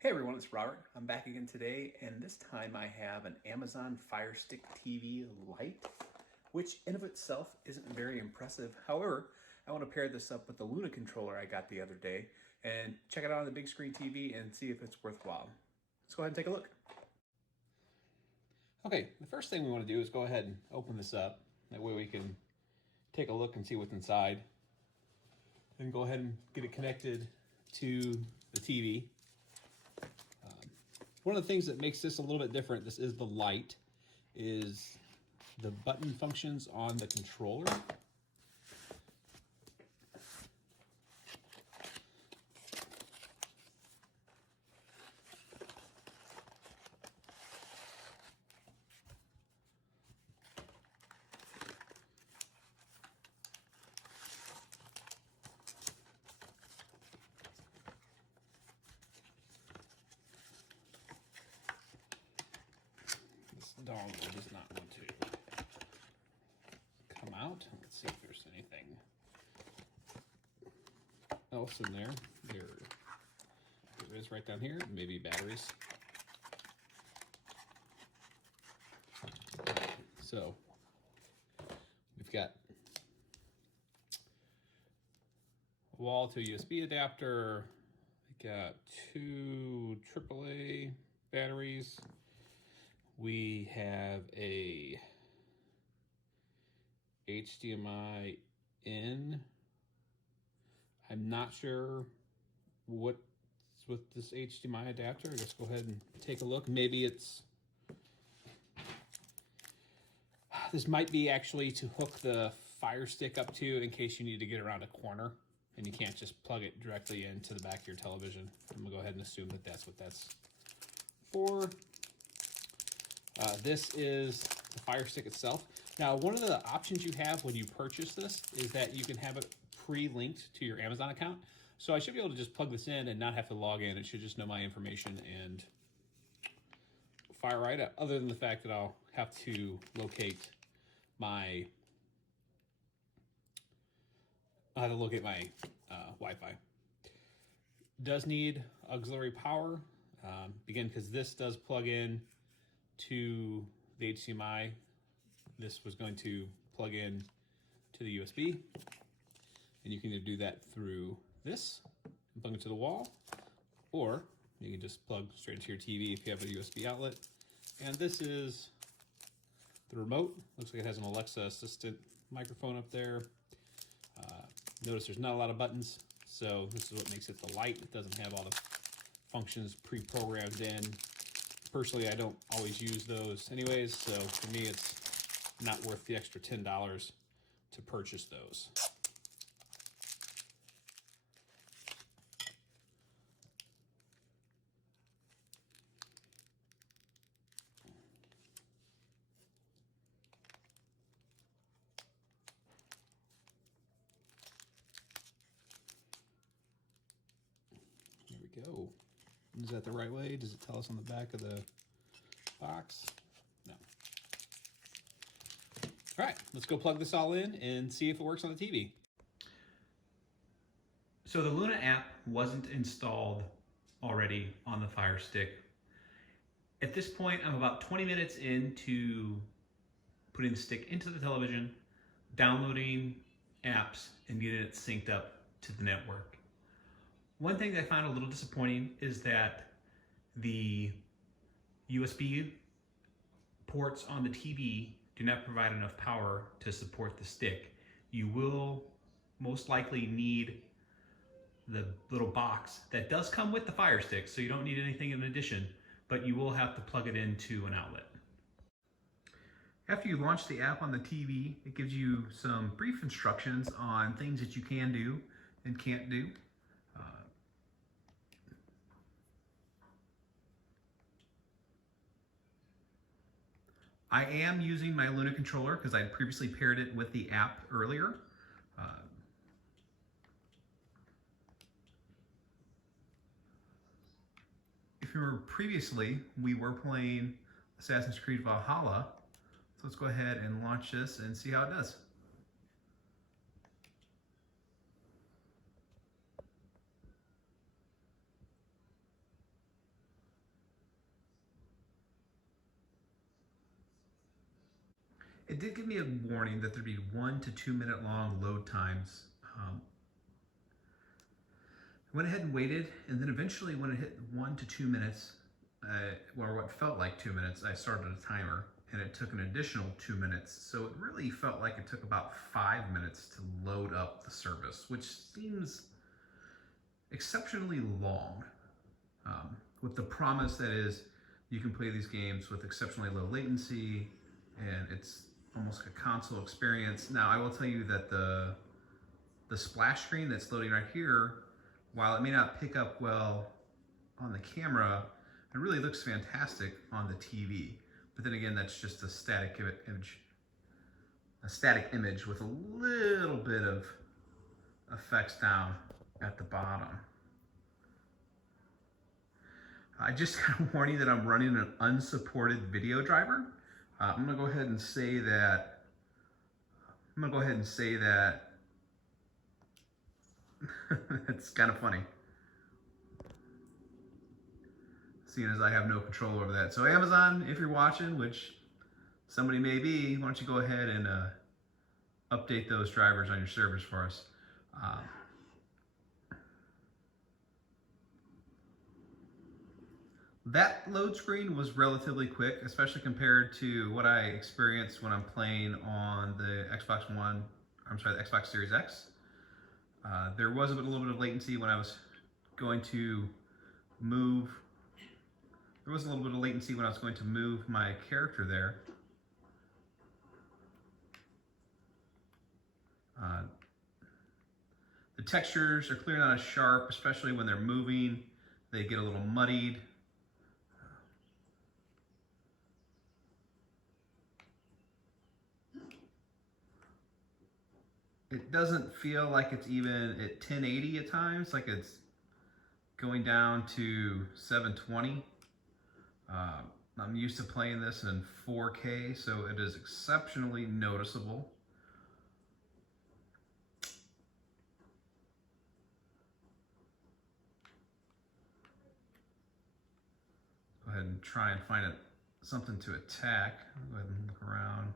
Hey everyone, it's Robert. I'm back again today, and this time I have an Amazon Fire Stick TV Lite, which in of itself isn't very impressive. However, I want to pair this up with the Luna controller I got the other day and check it out on the big screen TV and see if it's worthwhile. Let's go ahead and take a look. Okay, the first thing we want to do is go ahead and open this up. That way we can take a look and see what's inside. Then go ahead and get it connected to the TV. One of the things that makes this a little bit different, this is the light, is the button functions on the controller. This dongle does not want to come out. Let's see if there's anything else in there. There is right down here, maybe batteries. So we've got a wall to a USB adapter. We got two AAA batteries. We have a HDMI in. I'm not sure what's with this HDMI adapter. Let's go ahead and take a look. Maybe it's, this might be actually to hook the Fire Stick up to in case you need to get around a corner and you can't just plug it directly into the back of your television. I'm gonna go ahead and assume that that's what that's for. This is the Fire Stick itself. Now, one of the options you have when you purchase this is that you can have it pre-linked to your Amazon account. So I should be able to just plug this in and not have to log in. It should just know my information and fire right up, other than the fact that I'll have to locate my Wi-Fi. Does need auxiliary power, again, because this does plug in to the HDMI. This was going to plug in to the USB, and you can either do that through this and plug it to the wall, or you can just plug straight into your TV if you have a USB outlet. And this is the remote. Looks like it has an Alexa assistant microphone up there. Notice there's not a lot of buttons, so this is what makes it the Lite. It doesn't have all the functions pre-programmed in. Personally, I don't always use those anyways, so for me it's not worth the extra $10 to purchase those. Here we go. Is that the right way? Does it tell us on the back of the box? No. All right, let's go plug this all in and see if it works on the TV. So the Luna app wasn't installed already on the Fire Stick. At this point, I'm about 20 minutes into putting the stick into the television, downloading apps, and getting it synced up to the network. One thing that I found a little disappointing is that the USB ports on the TV do not provide enough power to support the stick. You will most likely need the little box that does come with the Fire Stick, so you don't need anything in addition, but you will have to plug it into an outlet. After you launch the app on the TV, it gives you some brief instructions on things that you can do and can't do. I am using my Luna controller because I had previously paired it with the app earlier. If you remember previously, we were playing Assassin's Creed Valhalla. So let's go ahead and launch this and see how it does. it did give me a warning that there'd be 1 to 2 minute long load times. I went ahead and waited, and then eventually when it hit 1 to 2 minutes, or what felt like 2 minutes, I started a timer, and it took an additional 2 minutes. So it really felt like it took about 5 minutes to load up the service, which seems exceptionally long. With the promise that is you can play these games with exceptionally low latency, and it's almost like a console experience. Now, I will tell you that the splash screen that's loading right here, while it may not pick up well on the camera, it really looks fantastic on the TV. But then again, that's just a static image with a little bit of effects down at the bottom. I just got a warning that I'm running an unsupported video driver. I'm gonna go ahead and say that. It's kind of funny, seeing as I have no control over that. So Amazon, if you're watching, which somebody may be, why don't you go ahead and update those drivers on your servers for us. That load screen was relatively quick, especially compared to what I experienced when I'm playing on the Xbox Series X. There was a little bit of latency when I was going to move. There was a little bit of latency when I was going to move my character there. The textures are clearly not as sharp, especially when they're moving. They get a little muddied. It doesn't feel like it's even at 1080 at times, like it's going down to 720. I'm used to playing this in 4K, so it is exceptionally noticeable. Go ahead and try and find something to attack. Go ahead and look around.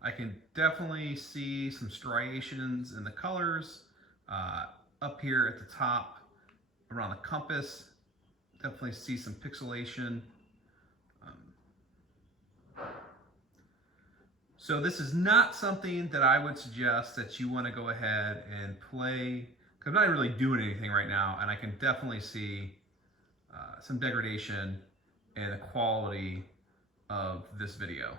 I can definitely see some striations in the colors up here at the top around the compass. Definitely see some pixelation. So this is not something that I would suggest that you want to go ahead and play, because I'm not really doing anything right now, and I can definitely see some degradation in the quality of this video.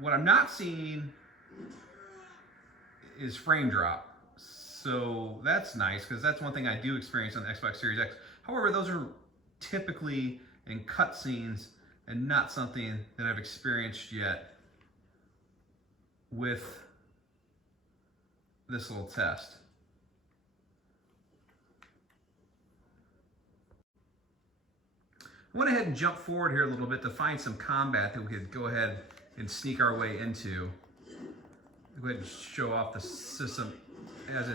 What I'm not seeing is frame drop. So that's nice, because that's one thing I do experience on the Xbox Series X. However, those are typically in cutscenes and not something that I've experienced yet with this little test. I went ahead and jumped forward here a little bit to find some combat that we could go ahead and sneak our way into. Go ahead and show off the system as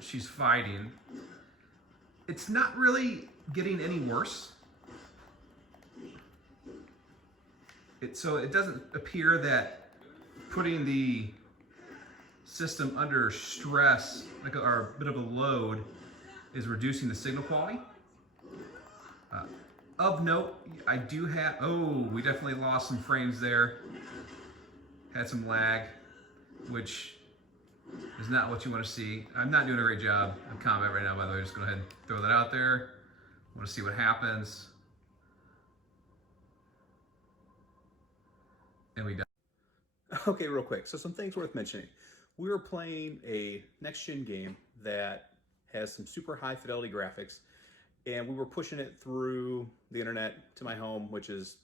she's fighting. It's not really getting any worse. So it doesn't appear that putting the system under stress, or a bit of a load, is reducing the signal quality. Of note, I do have, we definitely lost some frames there. Had some lag, which is not what you want to see. I'm not doing a great job of combat right now, by the way. Just go ahead and throw that out there. I want to see what happens. And we done. Okay, real quick. So some things worth mentioning. We were playing a next-gen game that has some super high fidelity graphics, and we were pushing it through the internet to my home, which is,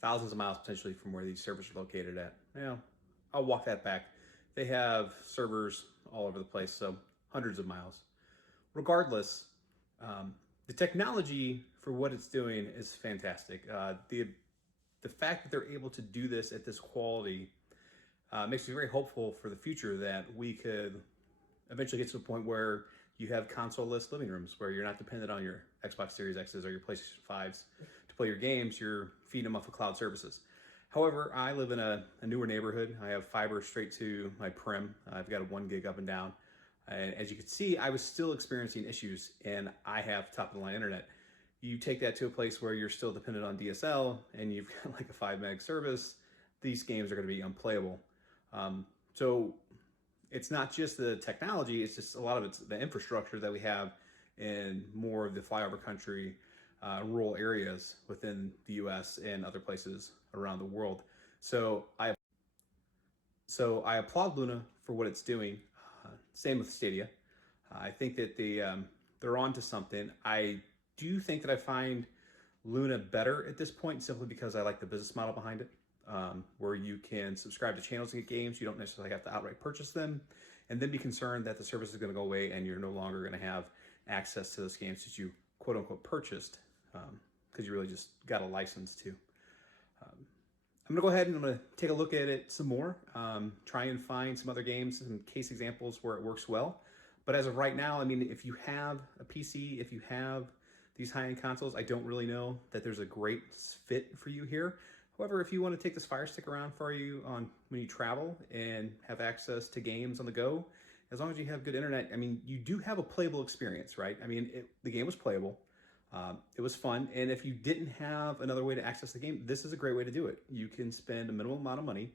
thousands of miles potentially from where these servers are located at. I'll walk that back. They have servers all over the place, so hundreds of miles. Regardless, the technology for what it's doing is fantastic. The fact that they're able to do this at this quality makes me very hopeful for the future that we could eventually get to a point where you have console-less living rooms where you're not dependent on your Xbox Series X's or your PlayStation 5s to play your games. You're feeding them off of cloud services. However, I live in a newer neighborhood. I have fiber straight to my prim. I've got a 1 gig up and down. And as you can see, I was still experiencing issues, and I have top-of-the-line internet. You take that to a place where you're still dependent on DSL and you've got like a 5 meg service, these games are going to be unplayable. So it's not just the technology, it's just a lot of it's the infrastructure that we have in more of the flyover country, rural areas within the US and other places around the world. So I applaud Luna for what it's doing. Same with Stadia. I think that they're on to something. I do think that I find Luna better at this point simply because I like the business model behind it, where you can subscribe to channels and get games. You don't necessarily have to outright purchase them and then be concerned that the service is going to go away and you're no longer going to have access to those games that you quote unquote purchased because you really just got a license to. I'm gonna go ahead and I'm gonna take a look at it some more, try and find some other games and case examples where it works well. But as of right now, I mean, if you have a PC, if you have these high-end consoles, I don't really know that there's a great fit for you here. However, if you want to take this Fire Stick around for you on when you travel and have access to games on the go, as long as you have good internet, I mean, you do have a playable experience, right? I mean, the game was playable. It was fun, and if you didn't have another way to access the game, this is a great way to do it. You can spend a minimal amount of money,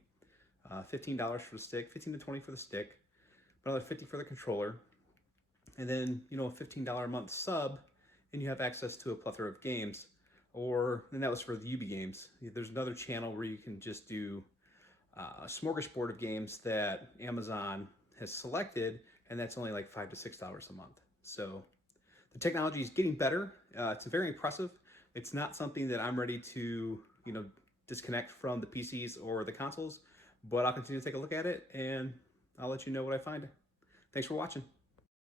$15 for the stick, 15 to 20 for the stick, another 50 for the controller, and then, you know, a $15 a month sub, and you have access to a plethora of games. And that was for the UB games. There's another channel where you can just do a smorgasbord of games that Amazon has selected, and that's only like $5 to $6 a month. So the technology is getting better. It's very impressive. It's not something that I'm ready to, you know, disconnect from the PCs or the consoles, but I'll continue to take a look at it and I'll let you know what I find. Thanks for watching.